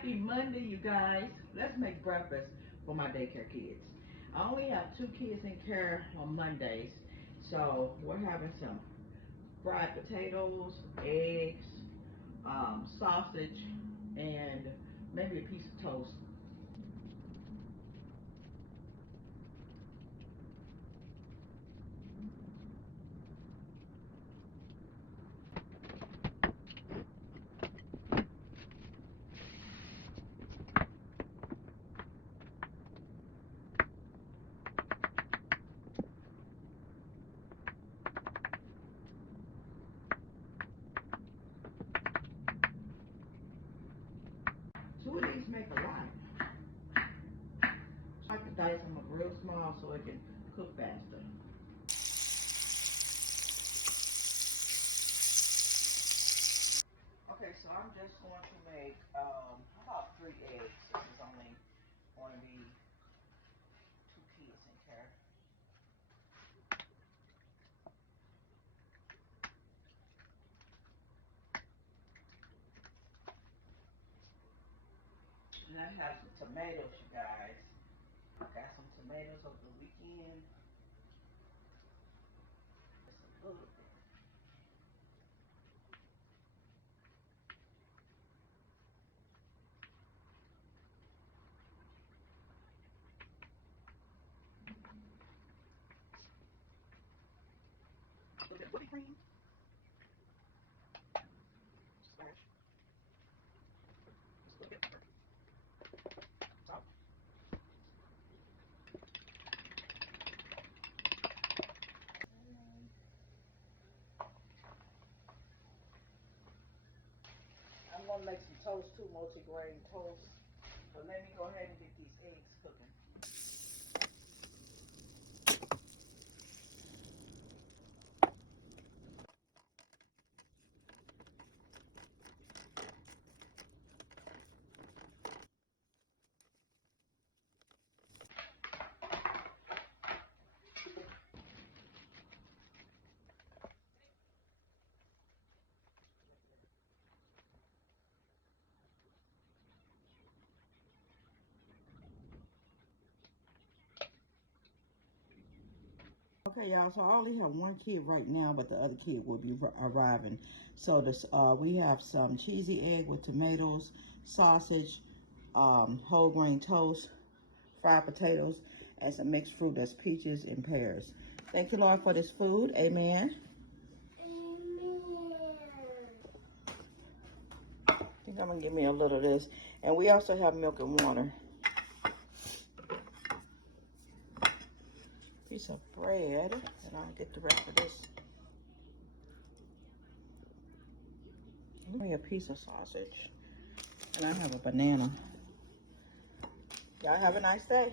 Happy Monday, you guys. Let's make breakfast for my daycare kids. I only have 2 kids in care on Mondays, so we're having some fried potatoes, eggs, sausage, and maybe a piece of toast. Two of these make a lot. I like to dice them up real small so it can cook faster. Okay, so I'm just going to make about 3 eggs. This is only going to be 2 kids in care. And I have some tomatoes, you guys. I got some tomatoes over the weekend. Just a little bit. A little bit of whipping cream. Splash. Just a little bit of pepper. Salt. I'm going to make some toast too, multi-grain toast. But let me go ahead and get these eggs cooking. Okay, y'all, so I only have 1 kid right now, but the other kid will be arriving. So this, we have some cheesy egg with tomatoes, sausage, whole grain toast, fried potatoes, and some mixed fruit that's peaches and pears. Thank you, Lord, for this food. Amen. Amen. I think I'm going to give me a little of this. And we also have milk and water. Piece of bread, and I'll get the rest of this. Give me a piece of sausage, and I have a banana. Y'all have a nice day.